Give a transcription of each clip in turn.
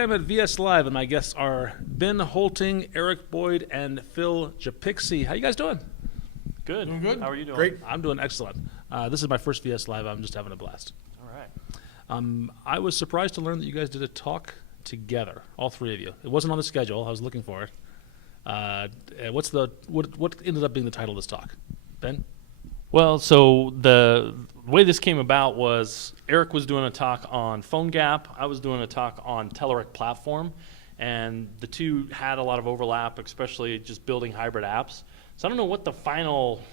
Today I'm at VS Live, and my guests are Ben Hoelting, Eric Boyd, and Phil Japikse. How you guys doing? Good. Doing good. How are you doing? Great. I'm doing excellent. This is my first VS Live. I'm just having a blast. All right. I was surprised to learn that you guys did a talk together, all three of you. It wasn't on the schedule. I was looking for it. What ended up being the title of this talk? Ben? Well, so the way this came about was Eric was doing a talk on PhoneGap. I was doing a talk on Telluric platform, and the two had a lot of overlap, especially just building hybrid apps. So I don't know what the final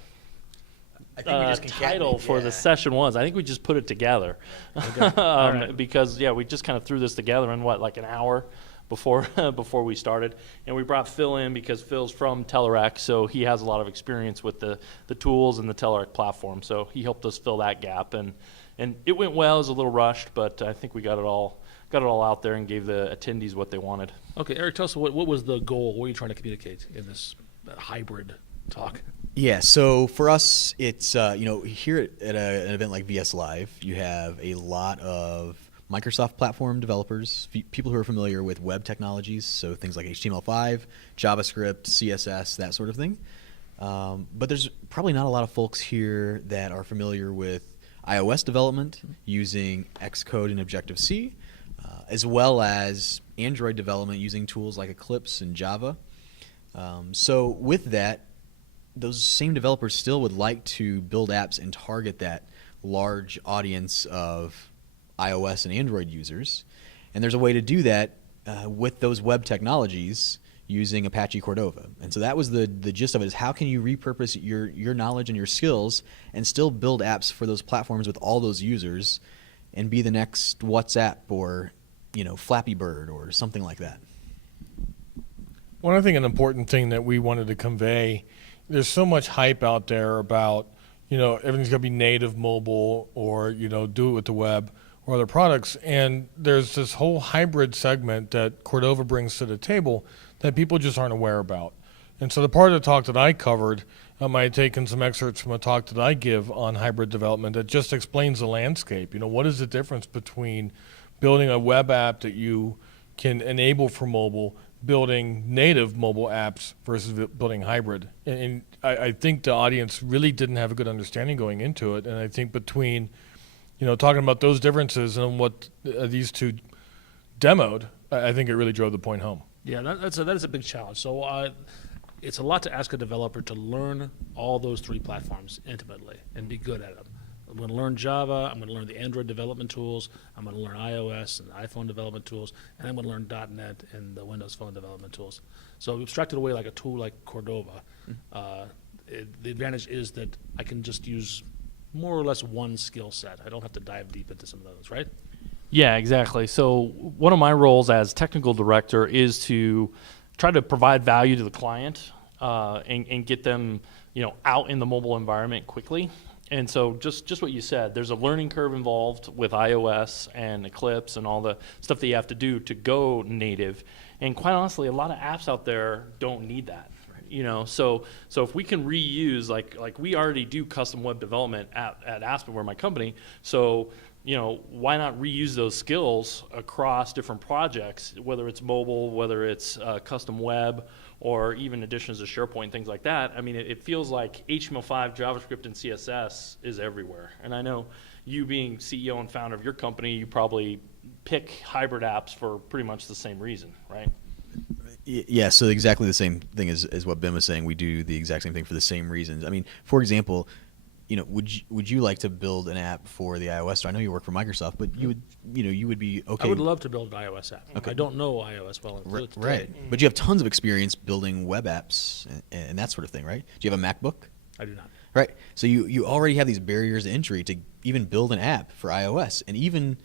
title for the session was. I think we just put it together because we just kind of threw this together in like an hour before we started, and we brought Phil in because Phil's from Telluric, so he has a lot of experience with the tools and the Telluric platform. So he helped us fill that gap, and it went well. It was a little rushed, but I think we got it all out there and gave the attendees what they wanted. Okay, Eric, tell us what was the goal? What were you trying to communicate in this hybrid talk? Yeah, so for us, it's here at an event like VS Live, you have a lot of Microsoft platform developers, people who are familiar with web technologies, so things like HTML5, JavaScript, CSS, that sort of thing. But there's probably not a lot of folks here that are familiar with iOS development using Xcode and Objective-C, as well as Android development using tools like Eclipse and Java. So with that, those same developers still would like to build apps and target that large audience of iOS and Android users, and there's a way to do that with those web technologies using Apache Cordova. And so that was the gist of it, is how can you repurpose your knowledge and your skills and still build apps for those platforms with all those users and be the next WhatsApp or Flappy Bird or something like that. One, I think an important thing that we wanted to convey, there's so much hype out there about everything's going to be native mobile or do it with the web or other products, and there's this whole hybrid segment that Cordova brings to the table that people just aren't aware about. And so the part of the talk that I covered, I had taken some excerpts from a talk that I give on hybrid development that just explains the landscape. What is the difference between building a web app that you can enable for mobile, building native mobile apps versus building hybrid? And I think the audience really didn't have a good understanding going into it, and I think between talking about those differences and what these two demoed, I think it really drove the point home. Yeah, that is a big challenge. So it's a lot to ask a developer to learn all those three platforms intimately and be good at them. I'm going to learn Java, I'm going to learn the Android development tools, I'm going to learn iOS and iPhone development tools, and I'm going to learn .NET and the Windows Phone development tools. So we abstracted away like a tool like Cordova. The advantage is that I can just use more or less one skill set. I don't have to dive deep into some of those, right? Yeah, exactly. So one of my roles as technical director is to try to provide value to the client and get them out in the mobile environment quickly. And so just what you said, there's a learning curve involved with iOS and Eclipse and all the stuff that you have to do to go native. And quite honestly, a lot of apps out there don't need that. So if we can reuse, like we already do custom web development at Aspen, where my company, so why not reuse those skills across different projects, whether it's mobile, whether it's custom web, or even additions to SharePoint, things like that. I mean, it feels like HTML5, JavaScript, and CSS is everywhere. And I know you being CEO and founder of your company, you probably pick hybrid apps for pretty much the same reason, right? Yeah, so exactly the same thing as what Ben was saying. We do the exact same thing for the same reasons. I mean, for example, would you like to build an app for the iOS store? I know you work for Microsoft, but you would be okay. I would love to build an iOS app. Okay. I don't know iOS well. Right. But you have tons of experience building web apps and that sort of thing, right? Do you have a MacBook? I do not. Right. So you already have these barriers to entry to even build an app for iOS, and even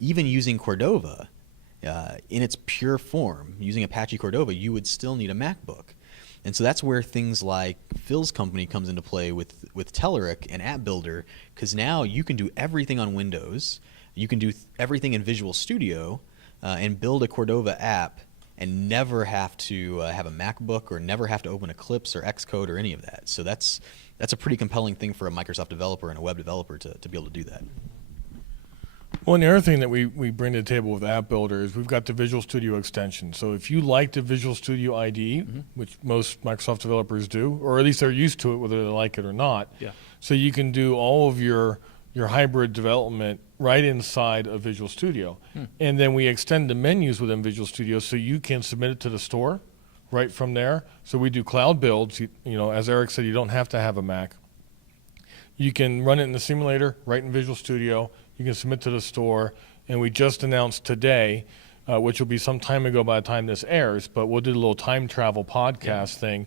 using Cordova in its pure form, using Apache Cordova, you would still need a MacBook. And so that's where things like Phil's company comes into play with Telluric and App Builder, because now you can do everything on Windows, you can do everything in Visual Studio, and build a Cordova app and never have to have a MacBook or never have to open Eclipse or Xcode or any of that. So that's a pretty compelling thing for a Microsoft developer and a web developer to be able to do that. Well, and the other thing that we bring to the table with App Builder is we've got the Visual Studio extension. So if you like the Visual Studio IDE, which most Microsoft developers do, or at least they're used to it, whether they like it or not, Yeah. so you can do all of your hybrid development right inside of Visual Studio. And then we extend the menus within Visual Studio so you can submit it to the store right from there. So we do cloud builds. You know, as Eric said, you don't have to have a Mac. You can run it in the simulator right in Visual Studio. You can submit to the store. And we just announced today, which will be some time ago by the time this airs, but we'll do a little time travel podcast thing.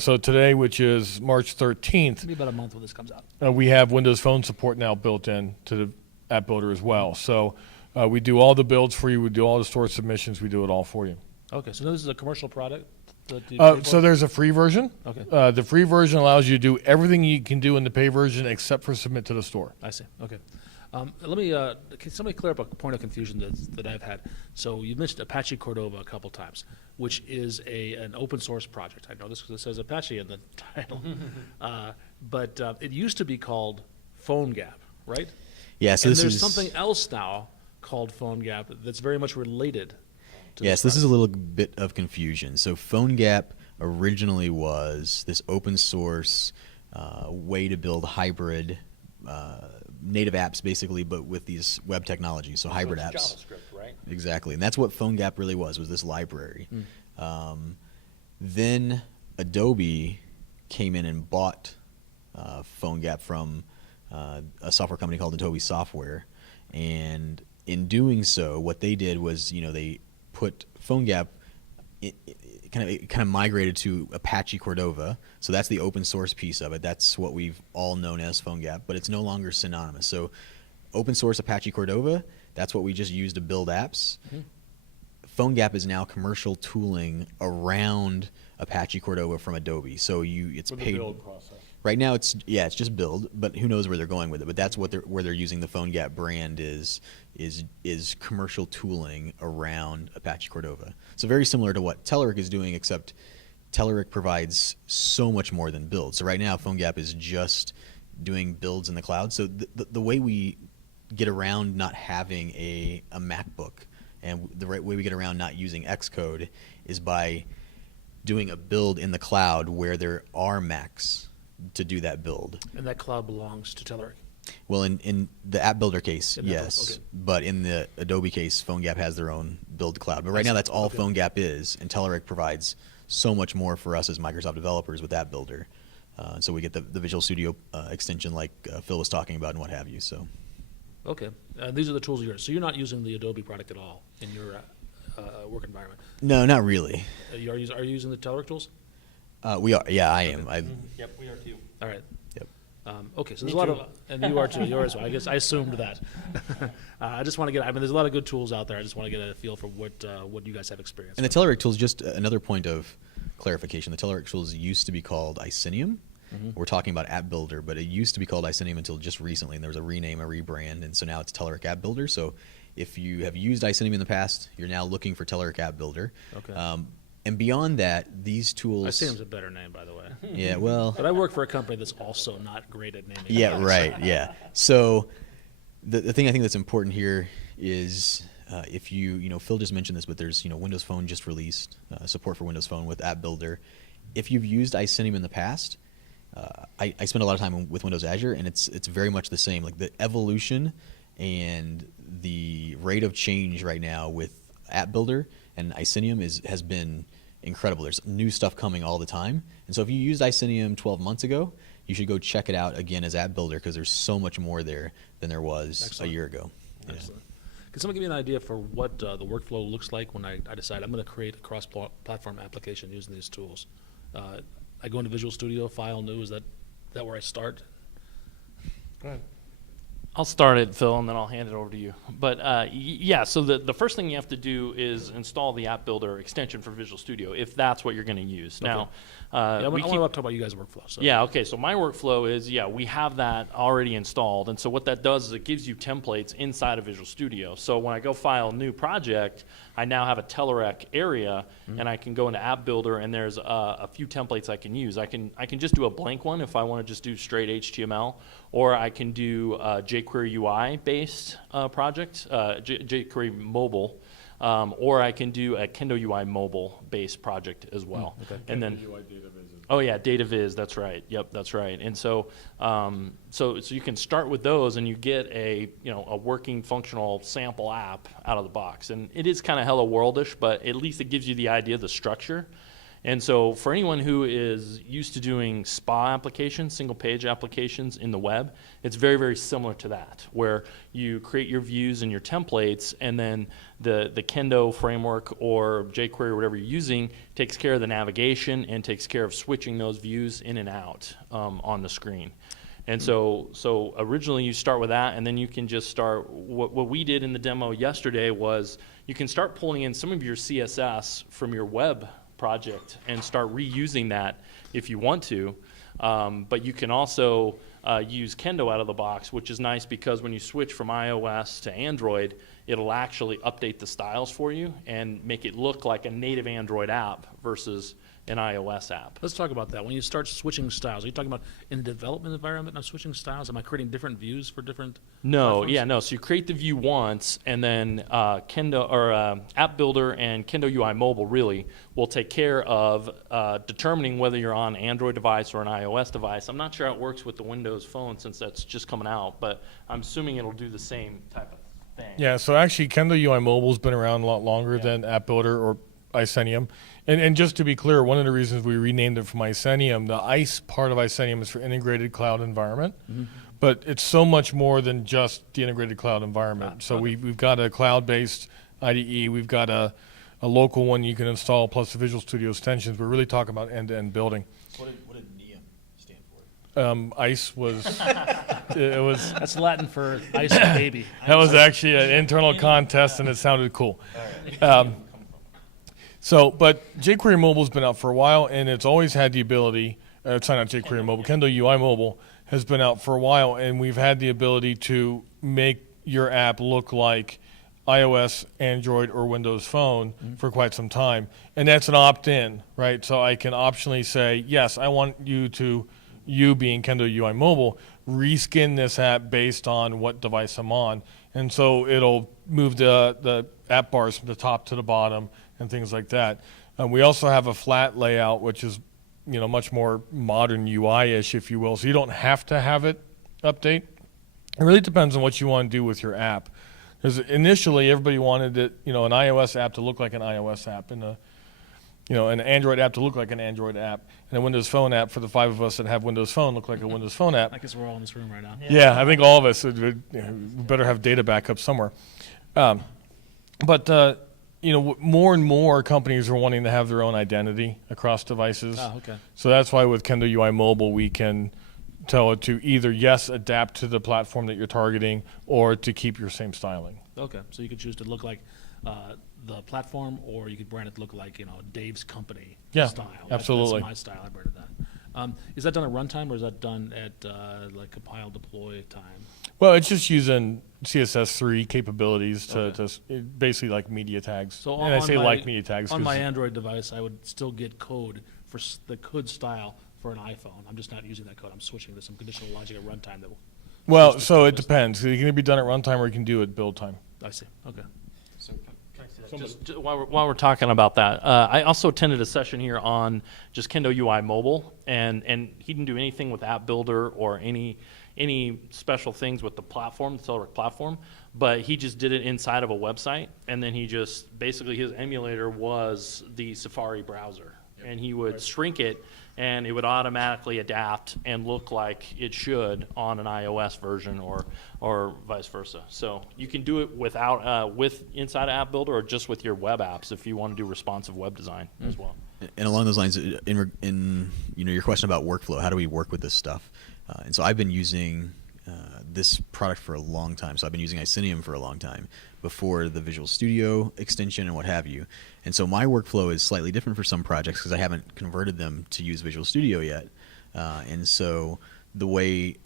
So today, which is March 13th, It'll be about a month when this comes out. we have Windows Phone support now built in to the App Builder as well. So we do all the builds for you. We do all the store submissions. We do it all for you. Okay, so this is a commercial product? that you pay So for? there's a free version. Okay. The free version allows you to do everything you can do in the pay version except for submit to the store. I see. Okay. Let me. Can somebody clear up a point of confusion that I've had? So you mentioned Apache Cordova a couple times, which is an open source project. I know this because it says Apache in the title, but it used to be called PhoneGap, right? Yeah, so and this there's is something else now called PhoneGap that's very much related to Yes, this is a little bit of confusion. So PhoneGap originally was this open source way to build hybrid native apps, basically, but with these web technologies, so hybrid apps. JavaScript, right? Exactly, and that's what PhoneGap really was this library. Then Adobe came in and bought PhoneGap from a software company called Adobe Software, and in doing so, what they did was, they put PhoneGap, it kind of migrated to Apache Cordova. So that's the open source piece of it. That's what we've all known as PhoneGap, but it's no longer synonymous. So open source Apache Cordova, that's what we just use to build apps. PhoneGap is now commercial tooling around Apache Cordova from Adobe. So it's For the paid. build process. Right now, it's just build, but who knows where they're going with it. But that's where they're using the PhoneGap brand is commercial tooling around Apache Cordova. So very similar to what Telluric is doing, except Telluric provides so much more than build. So right now, PhoneGap is just doing builds in the cloud. So the way we get around not having a MacBook, and the right way we get around not using Xcode is by doing a build in the cloud where there are Macs to do that build. And that cloud belongs to Telluric. Well, in the App Builder case, In that yes. okay. But in the Adobe case, PhoneGap has their own build cloud. But right now, that's all Okay. PhoneGap is, and Telluric provides so much more for us as Microsoft developers with App Builder. So we get the Visual Studio extension like Phil was talking about and what have you. So Okay. These are the tools of yours. So you're not using the Adobe product at all in your work environment. no, not really. Are you using the Telluric tools? We are. Yeah, I am. Yep, we are too. All right. Yep. Okay, so there's a lot of, and you are too. You are as well. I guess I assumed that. I just want to get. I mean, there's a lot of good tools out there. I just want to get a feel for what you guys have experience. And the with. Telluric tools, just another point of clarification. The Telluric tools used to be called Icenium. We're talking about App Builder, but it used to be called Icenium until just recently, and there was a rename, a rebrand, and so now it's Telluric App Builder. So if you have used Icenium in the past, you're now looking for Telluric App Builder. Okay. And beyond that, these tools. Icenium's a better name, by the way. Yeah, well. But I work for a company that's also not great at naming. Yeah, products. right. Yeah. So the thing I think that's important here is if Phil just mentioned this, but there's Windows Phone just released support for Windows Phone with App Builder. If you've used Icenium in the past, I spend a lot of time with Windows Azure, and it's very much the same. Like the evolution and the rate of change right now with App Builder and Icenium has been incredible. There's new stuff coming all the time. And so if you used Icenium 12 months ago, you should go check it out again as App Builder because there's so much more there than there was Excellent. a year ago. Yeah. Excellent. Can someone give me an idea for what the workflow looks like when I decide I'm going to create a cross-platform application using these tools? I go into Visual Studio, File, New. Is that where I start? Go ahead. I'll start it, Phil, and then I'll hand it over to you. But yeah, so the first thing you have to do is install the App Builder extension for Visual Studio, if that's what you're going to use. Okay. Now, I want to talk about you guys' workflow. So. yeah, okay, so my workflow is, we have that already installed, and so what that does is it gives you templates inside of Visual Studio. So when I go file New Project, I now have a Telluric area, and I can go into App Builder, and there's a few templates I can use. I can just do a blank one if I want to just do straight HTML, or I can do a jQuery UI based project, jQuery mobile. Or I can do a Kendo UI Mobile based project as well. And then oh yeah, data viz. That's right. Yep, that's right. And so, so you can start with those, and you get a working functional sample app out of the box. And it is kind of hello worldish, but at least it gives you the idea of the structure. And so for anyone who is used to doing SPA applications, single page applications in the web, it's very, very similar to that, where you create your views and your templates, and then the Kendo framework or jQuery or whatever you're using takes care of the navigation and takes care of switching those views in and out on the screen. And so originally you start with that, and then you can just start, what we did in the demo yesterday was you can start pulling in some of your CSS from your web project and start reusing that if you want to, but you can also use Kendo out of the box, which is nice because when you switch from iOS to Android, it'll actually update the styles for you and make it look like a native Android app versus an iOS app. Let's talk about that. When you start switching styles, are you talking about in a development environment, not switching styles? Am I creating different views for different platforms? So you create the view once, and then Kendo or App Builder and Kendo UI Mobile really will take care of determining whether you're on an Android device or an iOS device. I'm not sure how it works with the Windows Phone since that's just coming out, but I'm assuming it'll do the same type of thing. Yeah, so actually Kendo UI Mobile's been around a lot longer than App Builder or Icenium. And just to be clear, one of the reasons we renamed it from Icenium, the ICE part of Icenium is for integrated cloud environment, but it's so much more than just the integrated cloud environment. So we've got a cloud-based IDE, we've got a local one you can install, plus the Visual Studio extensions. We're really talking about end-to-end building. What did NEOM stand for? ICE was, it was, That's Latin for ice baby. that was actually an internal contest, and it sounded cool. But jQuery Mobile's been out for a while, and it's always had the ability, it's not jQuery Mobile, Kendo UI Mobile has been out for a while, and we've had the ability to make your app look like iOS, Android, or Windows Phone for quite some time. And that's an opt-in, right? So I can optionally say, yes, I want you to, you being Kendo UI Mobile, reskin this app based on what device I'm on. And so it'll move the app bars from the top to the bottom and things like that. We also have a flat layout, which is much more modern UI-ish, if you will. So you don't have to have it update. It really depends on what you want to do with your app. Because initially everybody wanted it, an iOS app to look like an iOS app, and an Android app to look like an Android app, and a Windows Phone app for the 5 of us that have Windows Phone look like a Windows Phone app. I guess we're all in this room right now. Yeah, I think all of us we better have data backup somewhere. But more and more companies are wanting to have their own identity across devices. Oh, okay. So that's why with Kendo UI Mobile, we can tell it to either, yes, adapt to the platform that you're targeting, or to keep your same styling. Okay, so you could choose to look like the platform, or you could brand it to look like Dave's company style. Absolutely. That's my style. I branded that. Is that done at runtime, or is that done at like compile deploy time? Well, it's just using CSS3 capabilities to basically like media tags. So and I say like media tags on my Android device, I would still get code for the could style for an iPhone. I'm just not using that code. I'm switching to some conditional logic at runtime that will. Well, so it depends. It can be done at runtime, or you can do it at build time. I see. Okay. Just while we're talking about that, I also attended a session here on just Kendo UI Mobile, and he didn't do anything with App Builder or any special things with the platform, the Telluric platform, but he just did it inside of a website, and then he just basically his emulator was the Safari browser, and he would shrink it, and it would automatically adapt and look like it should on an iOS version or vice versa. So you can do it without with inside of App Builder, or just with your web apps if you want to do responsive web design as well. And along those lines, in your question about workflow, how do we work with this stuff? And so I've been using this product for a long time. So I've been using Icenium for a long time before the Visual Studio extension and what have you. And so my workflow is slightly different for some projects because I haven't converted them to use Visual Studio yet. And so the way,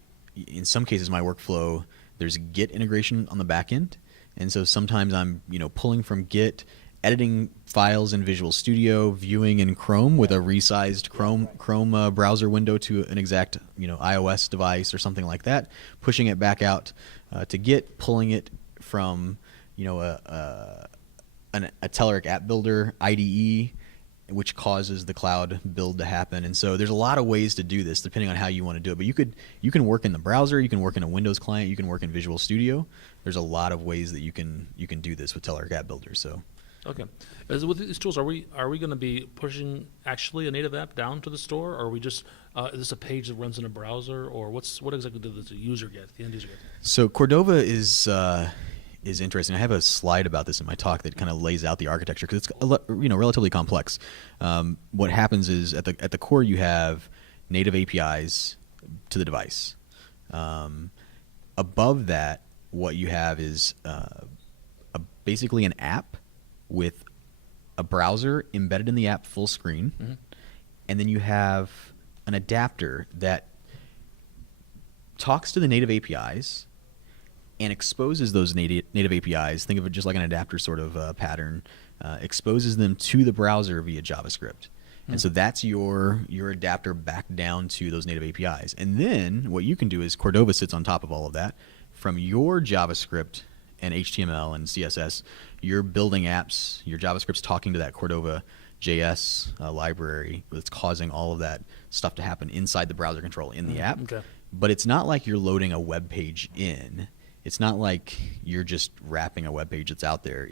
in some cases, my workflow, there's Git integration on the back end. And so sometimes I'm pulling from Git editing files in Visual Studio, viewing in Chrome with a resized Chrome browser window to an exact iOS device or something like that, pushing it back out to Git, pulling it from a Telluric App Builder IDE, which causes the cloud build to happen. And so there's a lot of ways to do this depending on how you want to do it. But you can work in the browser, you can work in a Windows client, you can work in Visual Studio. There's a lot of ways that you can do this with Telluric App Builder. So. Okay. With these tools, are we going to be pushing actually a native app down to the store, or are we just is this a page that runs in a browser, or what exactly does the user get, the end user get? So Cordova is interesting. I have a slide about this in my talk that kind of lays out the architecture because it's relatively complex. What happens is at the core you have native APIs to the device. Above that, what you have is basically an app with a browser embedded in the app full screen, and then you have an adapter that talks to the native APIs and exposes those native APIs. Think of it just like an adapter sort of pattern. Exposes them to the browser via JavaScript. And so that's your adapter back down to those native APIs. And then what you can do is Cordova sits on top of all of that. From your JavaScript and HTML and CSS, you're building apps. Your JavaScript's talking to that Cordova JS library that's causing all of that stuff to happen inside the browser control in the app. Okay. But it's not like you're loading a web page in. It's not like you're just wrapping a web page that's out there.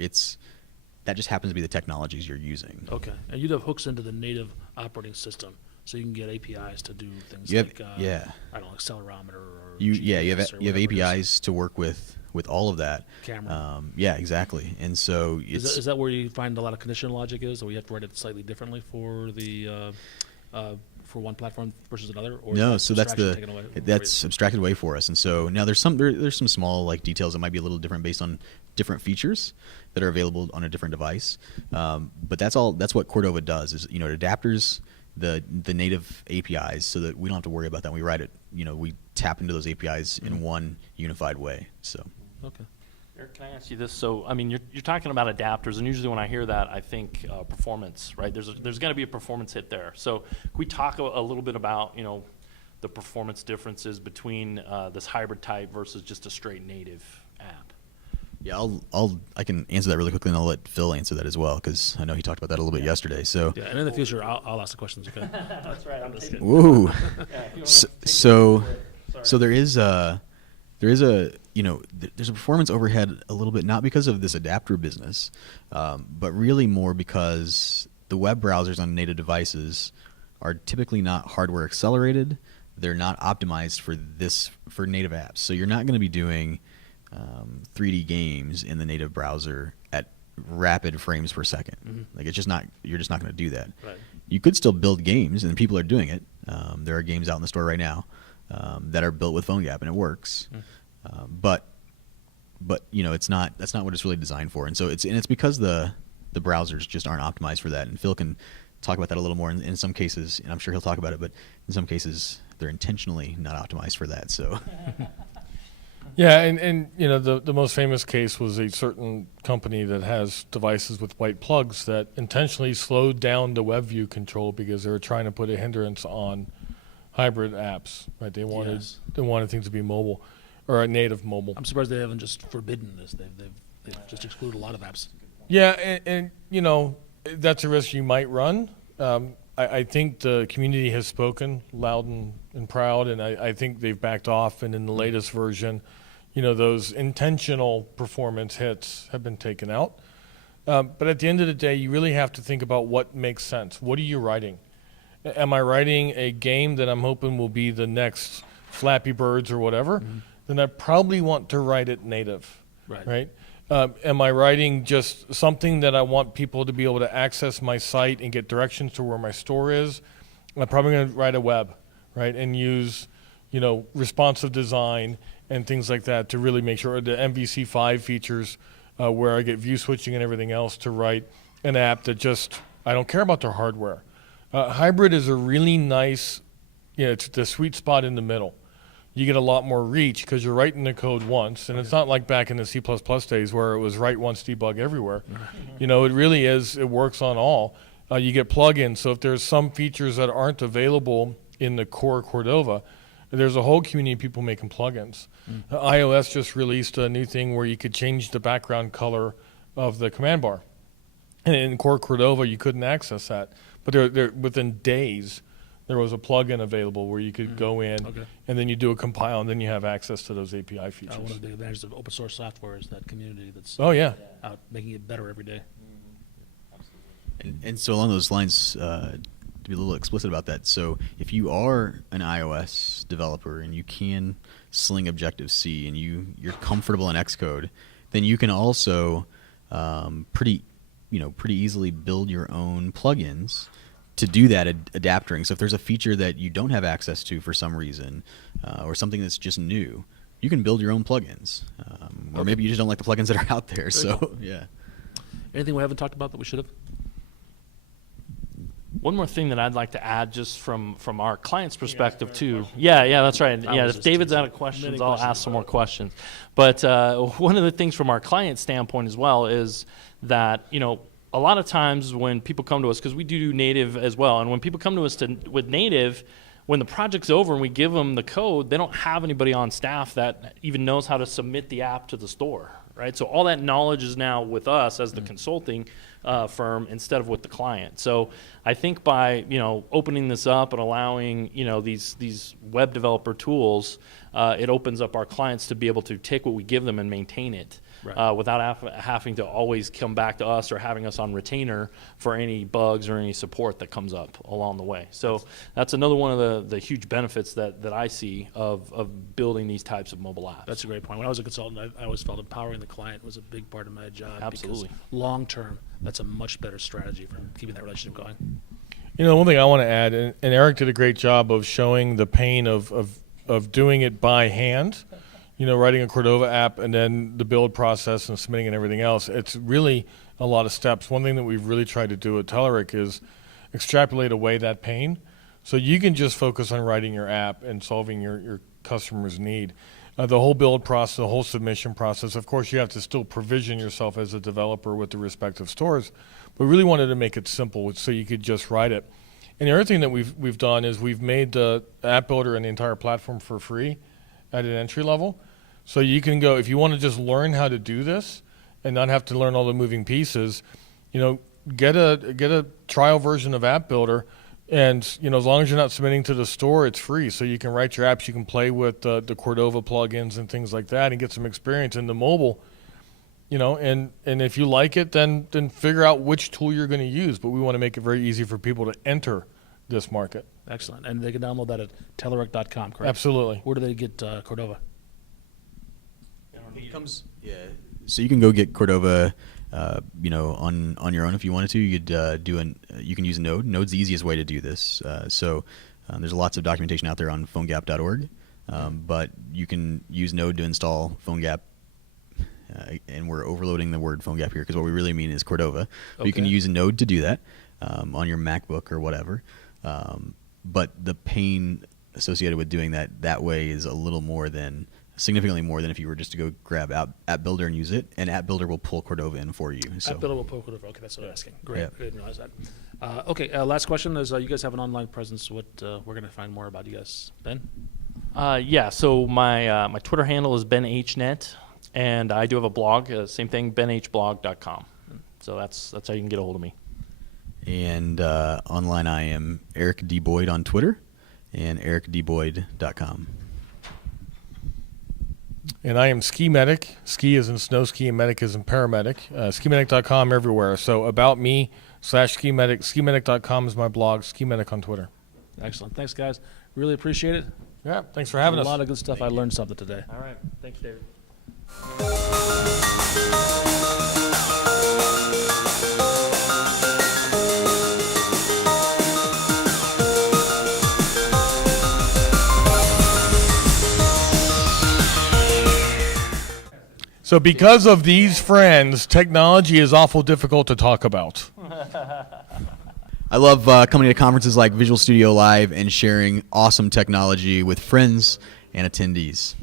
That just happens to be the technologies you're using. Okay. And you'd have hooks into the native operating system, so you can get APIs to do things You have- like yeah. I don't know, accelerometer or You have GPS or you have whatever it is. APIs to work with all of that. Camera. Yeah, exactly. And so Is that where you find a lot of condition logic is, or we have to write it slightly differently for the for one platform versus another? Or is no, that so that's abstraction taken away that's abstracted away for us. And so now there's some small like details that might be a little different based on different features that are available on a different device. But that's what Cordova does is it adapters the native APIs so that we don't have to worry about that. When we write it, we tap into those APIs in one unified way. So. Okay. Eric, can I ask you this? So, I mean, you're talking about adapters, and usually when I hear that, I think performance, right? There's going to be a performance hit there. So, can we talk a little bit about, the performance differences between this hybrid type versus just a straight native app? Yeah, I can answer that really quickly, and I'll let Phil answer that as well because I know he talked about that a little bit yesterday. So. Yeah, and in the future, I'll ask the questions. Okay. That's right. I'm just kidding. Woo. Yeah, So there is a there's a performance overhead a little bit, not because of this adapter business, but really more because the web browsers on native devices are typically not hardware accelerated. They're not optimized for native apps. So you're not going to be doing 3D games in the native browser at rapid frames per second. Like you're just not going to do that. Right. You could still build games, and people are doing it. There are games out in the store right now that are built with PhoneGap, and it works. But that's not what it's really designed for. And so it's because the browsers just aren't optimized for that. And Phil can talk about that a little more in some cases, and I'm sure he'll talk about it. But in some cases, they're intentionally not optimized for that. So. Yeah, and the most famous case was a certain company that has devices with white plugs that intentionally slowed down the web view control because they were trying to put a hindrance on hybrid apps. Right? They wanted things to be mobile or a native mobile. I'm surprised they haven't just forbidden this. They've just excluded a lot of apps. Yeah, and that's a risk you might run. I think the community has spoken loud and proud, and I think they've backed off. And in the latest version, those intentional performance hits have been taken out. But at the end of the day, you really have to think about what makes sense. What are you writing? Am I writing a game that I'm hoping will be the next Flappy Birds or whatever? Then I probably want to write it native, right? Am I writing just something that I want people to be able to access my site and get directions to where my store is? I'm probably going to write a web, right, and use, responsive design and things like that to really make sure the MVC5 features where I get view switching and everything else to write an app that just, I don't care about their hardware. Hybrid is a really nice, it's the sweet spot in the middle. you get a lot more reach because you're writing the code once, and it's not like back in the C++ days where it was write once, debug everywhere. You know, it really is, it works on all. You get plugins, so if there's some features that aren't available in the core Cordova, there's a whole community of people making plugins. iOS just released a new thing where you could change the background color of the command bar. And in core Cordova, you couldn't access that. But within days, there was a plugin available where you could go in, and then you do a compile, and then you have access to those API features. One of the big advantages of open source software is that community that's out making it better every day. And so along those lines, to be a little explicit about that, so if you are an iOS developer and you can sling Objective-C and you're comfortable in Xcode, then you can also pretty easily build your own plugins to do that adaptering. So if there's a feature that you don't have access to for some reason, or something that's just new, you can build your own plugins. Or maybe you just don't like the plugins that are out there. So cool. Yeah. Anything we haven't talked about that we should have? One more thing that I'd like to add, just from our client's perspective too. Yeah, that's right. If David's out of questions, I'll ask some more questions. But one of the things from our client standpoint as well is that, you know, a lot of times when people come to us, because we do native as well, and when people come to us with native, when the project's over and we give them the code, they don't have anybody on staff that even knows how to submit the app to the store, right? So all that knowledge is now with us as the consulting firm instead of with the client. So I think by, you know, opening this up and allowing, you know, these web developer tools, it opens up our clients to be able to take what we give them and maintain it. Right. Without having to always come back to us or having us on retainer for any bugs or any support that comes up along the way. So that's another one of the huge benefits that I see of building these types of mobile apps. That's a great point. When I was a consultant, I always felt empowering the client was a big part of my job. Absolutely. Because long term, that's a much better strategy for keeping that relationship going. You know, one thing I want to add, and Eric did a great job of showing the pain of doing it by hand. You know, writing a Cordova app and then the build process and submitting and everything else. It's really a lot of steps. One thing that we've really tried to do at Telluric is extrapolate away that pain so you can just focus on writing your app and solving your customer's need. The whole build process, the whole submission process, of course you have to still provision yourself as a developer with the respective stores, but really wanted to make it simple so you could just write it. And the other thing that we've done is we've made the app builder and the entire platform for free at an entry level. So you can go, if you want to just learn how to do this and not have to learn all the moving pieces, you know, get a trial version of App Builder, and you know, as long as you're not submitting to the store, it's free. So you can write your apps, you can play with the Cordova plugins and things like that and get some experience in the mobile, you know, and if you like it, then figure out which tool you're going to use. But we want to make it very easy for people to enter this market. Excellent. And they can download that at Telluric.com, correct? Absolutely. Where do they get Cordova? So you can go get Cordova, you know, on your own if you wanted to. You could you can use Node. Node's the easiest way to do this. There's lots of documentation out there on PhoneGap.org, but you can use Node to install PhoneGap. And we're overloading the word PhoneGap here because what we really mean is Cordova. But you can use Node to do that on your MacBook or whatever. But the pain associated with doing that way is significantly more than if you were just to go grab App Builder and use it, and App Builder will pull Cordova in for you. So. App Builder will pull Cordova. Okay, that's what I'm asking. Great. Yeah. I didn't realize that. Last question is, you guys have an online presence. What we're going to find more about you guys. Ben? So my Twitter handle is BenHNet, and I do have a blog, same thing, benhblog.com. So that's how you can get a hold of me. And online I am Eric D. Boyd on Twitter and ericdboyd.com. And I am Ski Medic. Ski is in snow ski and medic is in paramedic. Skimedic.com everywhere. So about me /Ski Medic. Skimedic.com is my blog. Ski Medic on Twitter. Excellent. Thanks, guys. Really appreciate it. Yeah, thanks for having us. A lot of good stuff. I learned something today. All right. Thanks, David. So because of these friends, technology is awful difficult to talk about. I love coming to conferences like Visual Studio Live and sharing awesome technology with friends and attendees?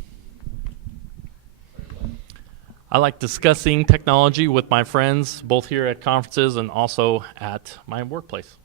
I like discussing technology with my friends, both here at conferences and also at my workplace.